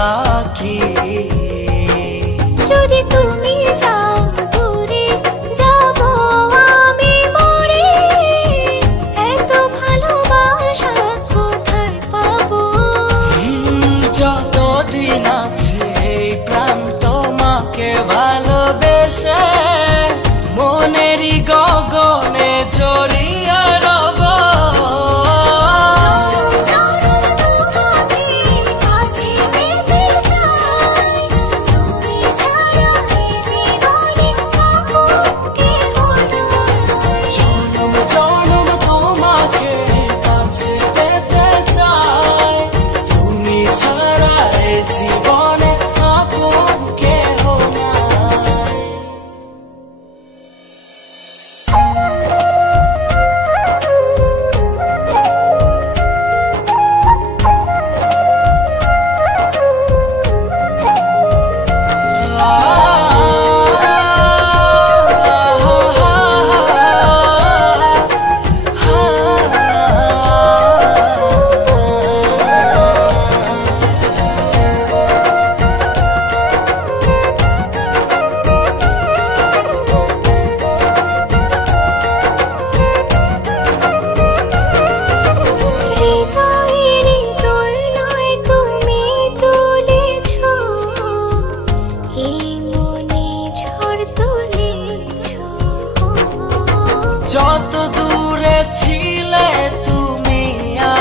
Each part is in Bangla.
আঁকি। যদি তুমি যাও দূরে যাব আমি মরে, এত ভালোবাসা কোথায় পাবো? যতদিন আছে এই প্রাণ তোমাকে ভালোবেসে মনেরই গগনে জড়িয়ে রব। যত দূরে ছিলে তুমি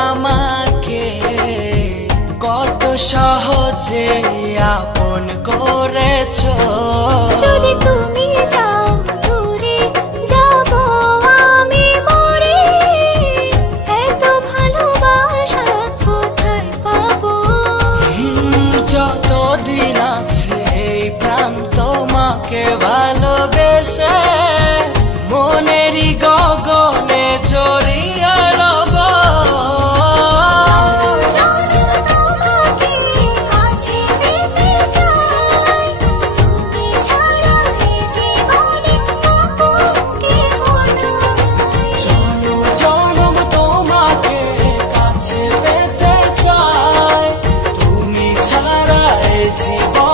আমাকে কত সহজে আপন করেছো। যদি তুমি যাও দূরে যাব আমি মরে, এত ভালোবাসা কোথায় পাবো? যতদিন আছে এই প্রাণ তোমাকে ভালোবেসে মনেরই গগনে জড়িয়ে রব। জনম জনম তোমাকে কাছে পেতে চাই, তুমি ছাড়া এই জীবন